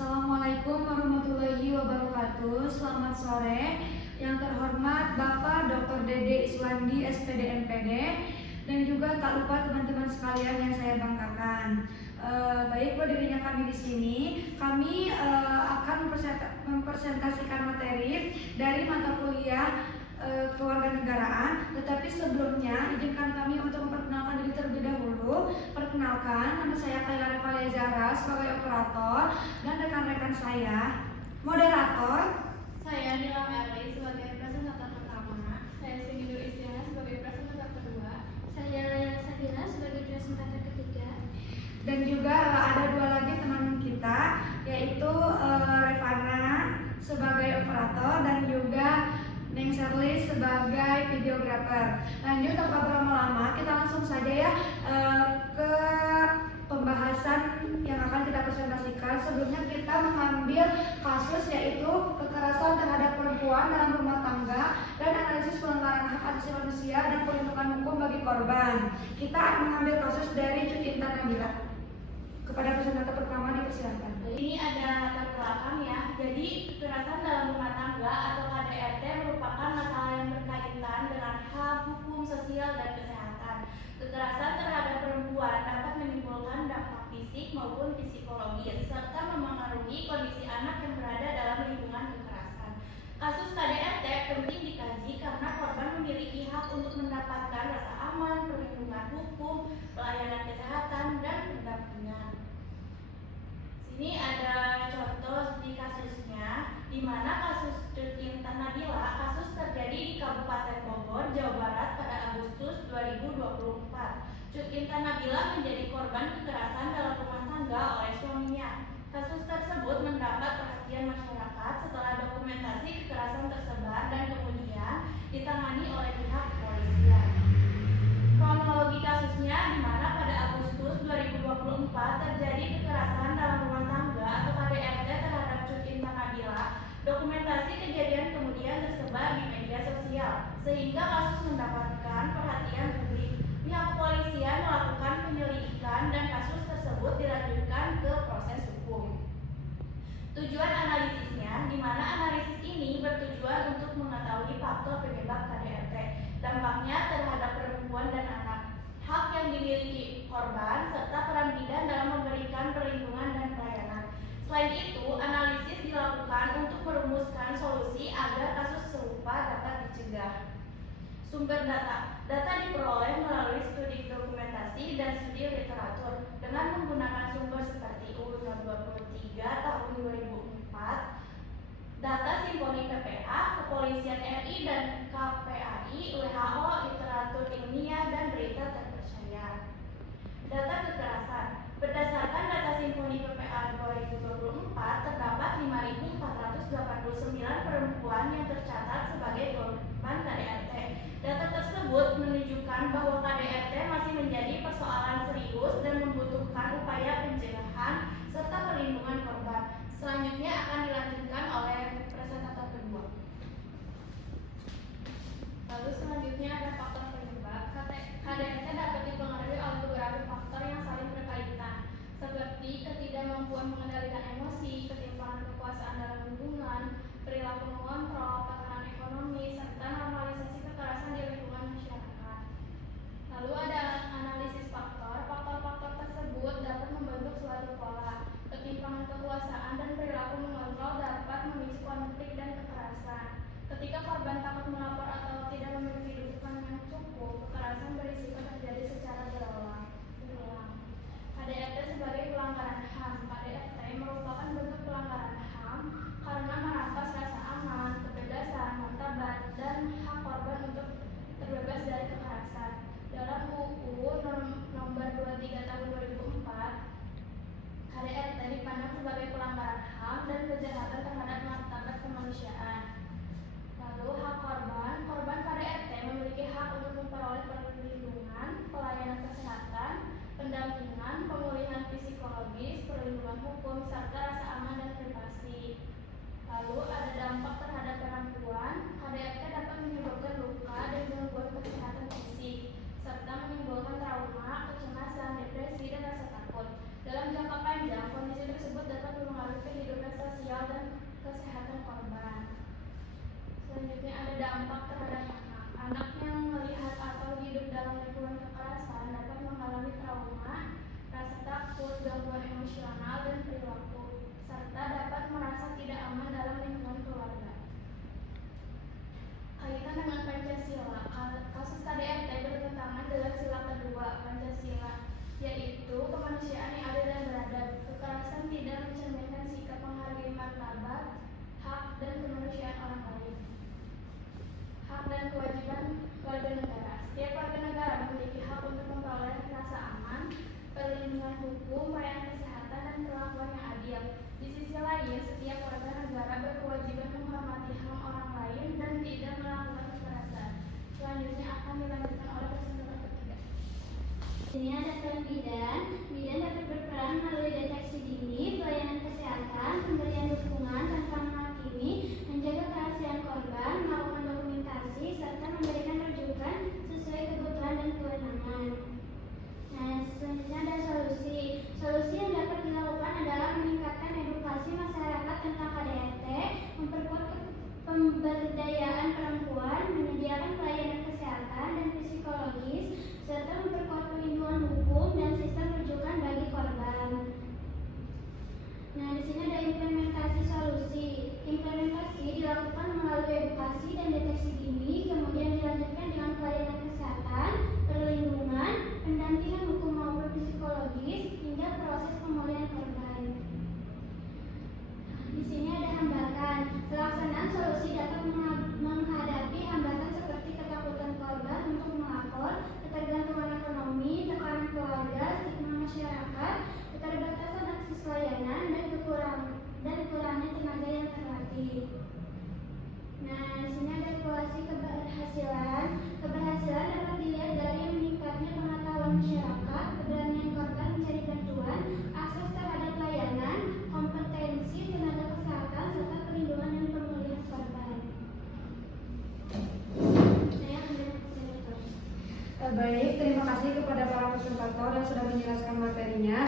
Assalamualaikum warahmatullahi wabarakatuh. Selamat sore. Yang terhormat Bapak Dr. Dede Iswandi, SPD MPD, dan juga tak lupa teman-teman sekalian yang saya banggakan. Baik, berdirinya kami di sini, kami akan mempresentasikan materi dari mata kuliah kewarganegaraan. Tetapi sebelumnya izinkan kami untuk memperkenalkan diri terlebih dahulu. Perkenalkan, nama saya Kayla Revalia Zahra sebagai operator dan rekan-rekan saya moderator. Saya Nila Merli sebagai presentator pertama. Saya Sindi Nur Istiana sebagai presentator kedua. Saya Raya Sabila sebagai presentator ketiga. Dan juga ada dua lagi teman kita, yaitu Revana sebagai operator dan juga Neng Shirley sebagai videographer. Lanjut tanpa berlama-lama, kita langsung saja ya ke pembahasan yang akan kita presentasikan. Sebelumnya kita mengambil kasus yaitu kekerasan terhadap perempuan dalam rumah tangga dan analisis pelanggaran hak asasi manusia dan perlindungan hukum bagi korban. Kita akan mengambil kasus dari Cut Intan Nabila. Kepada presentator pertama dipersilakan. Ini ada latar belakang ya. Jadi kekerasan dalam rumah tangga atau KDRT merupakan masalah yang berkaitan dengan hak, hukum, sosial, dan kesehatan. Kekerasan terhadap perempuan dapat menimbulkan dampak fisik maupun psikologis serta memengaruhi kondisi anak yang berada dalam lingkungan kekerasan. Kasus KDRT penting dikaji karena korban memiliki hak untuk mendapatkan rasa aman, perlindungan hukum, pelayanan kesehatan, dan pendampingan. Sini ada contoh di kasusnya, di mana kasus Cut Intan Nabila, kasus terjadi di Kabupaten Bogor, Jawa Barat pada Agustus 2024. Cut Intan Nabila menjadi korban kekerasan dalam rumah tangga oleh suaminya. Kasus tersebut mendapat perhatian masyarakat setelah dokumentasi kekerasan tersebar dan kemudian ditangani oleh pihak kepolisian. Kronologi kasusnya di mana pada Agustus 2024 terjadi kekerasan dalam rumah tangga atau KDRT terhadap Cut Intan Nabila. Dokumentasi kejadian kemudian tersebar di media sosial sehingga kasus mendapatkan perhatian publik. Pihak kepolisian melakukan penyelidikan dan kasus tersebut dilanjutkan ke proses hukum. Tujuan analisisnya, di mana analisis ini bertujuan untuk mengetahui faktor penyebab KDRT, dampaknya terhadap perempuan dan anak, hak yang dimiliki korban, serta peran bidan dalam memberikan perlindungan dan pelayanan. Selain itu, analisis dilakukan untuk merumuskan solusi agar kasus serupa dapat dicegah. Sumber data. Data diperoleh melalui studi dokumentasi dan studi literatur dengan menggunakan sumber seperti UU No. 23 tahun 2004, data Simponi PPA, Kepolisian RI dan KPAI, WHO, literatur ilmiah, dan berita terpercaya. Data kekerasan. Berdasarkan data Simponi PPA 2024, terdapat 5.489 perempuan yang tercatat sebagai korban KDRT. Data tersebut menunjukkan bahwa KDRT masih menjadi persoalan serius dan membutuhkan upaya pencegahan serta perlindungan korban. Selanjutnya akan dilanjutkan oleh presentator kedua. Lalu selanjutnya ada faktor penyebab. KDRT dapat dipengaruhi oleh beberapa faktor yang saling berkaitan, seperti ketidakmampuan mengendalikan emosi, ketimpangan kekuasaan dalam hubungan, perilaku mengontrol, tekanan ekonomi, serta normalisasi lain, setiap warga negara berkewajiban menghormati HAM orang lain dan tidak melakukan kekerasan. Selanjutnya akan dilanjutkan oleh presentator ketiga. Di sini ada peran bidan. Bidan dapat berperan melalui deteksi dini, pelayanan kesehatan, pemberian dukungan tanpa menghakimi, menjaga kerahasiaan korban, melakukan dokumentasi, serta memberikan rujukan sesuai kebutuhan dan kewenangan. Nah, selanjutnya ada solusi. Solusi yang dapat dilakukan adalah meningkatkan edukasi masyarakat tentang KDRT, memperkuat pemberdayaan perempuan, menyediakan pelayanan kesehatan dan psikologis, serta memperkuat perlindungan hukum dan sistem rujukan bagi korban. Nah, di sini ada implementasi solusi. Implementasi dilakukan melalui edukasi dan deteksi dini, kemudian dilanjutkan dengan pelayanan kesehatan, perlindungan, pendampingan hukum maupun psikologis, hingga proses pemulihan korban. Di sini ada hambatan. Pelaksanaan solusi dapat menghadapi hambatan seperti ketakutan korban untuk melapor, ketergantungan ekonomi, tekanan keluarga, stigma masyarakat, keterbatasan akses layanan, dan kurangnya tenaga yang terlatih. Nah, di sini ada evaluasi keberhasilan. Keberhasilan dapat dilihat dari meningkatnya pengetahuan masyarakat, keberanian korban mencari bantuan, akses terhadap layanan, kompetensi tenaga kesehatan, serta perlindungan dan pemulihan korban. Saya akan presentator. Baik, terima kasih kepada para presentator yang sudah menjelaskan materinya.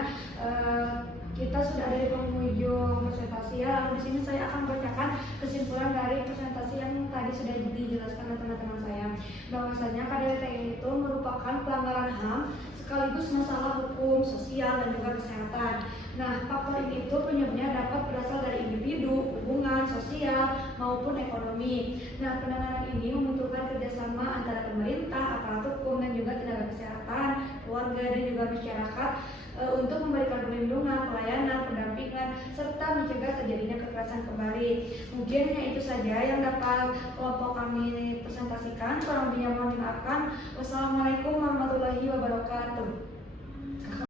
Kita sudah ada di penghujung presentasi ya. Lalu di sini saya akan bacakan kesimpulan dari presentasi yang tadi sudah dijelaskan oleh teman-teman saya. Bahwasanya KDRT itu merupakan pelanggaran HAM sekaligus masalah hukum, sosial, dan juga kesehatan. Nah, faktor ini itu penyebabnya dapat berasal dari individu, hubungan sosial, maupun ekonomi. Nah, penanganan ini membutuhkan kerjasama antara pemerintah, aparat hukum, dan juga tenaga kesehatan, keluarga, dan juga masyarakat untuk memberikan perlindungan, pelayanan, pendampingan, serta mencegah terjadinya kekerasan kembali. Mungkin hanya itu saja yang dapat kelompok kami presentasikan. Kurang lebihnya mohon dimaafkan. Wassalamualaikum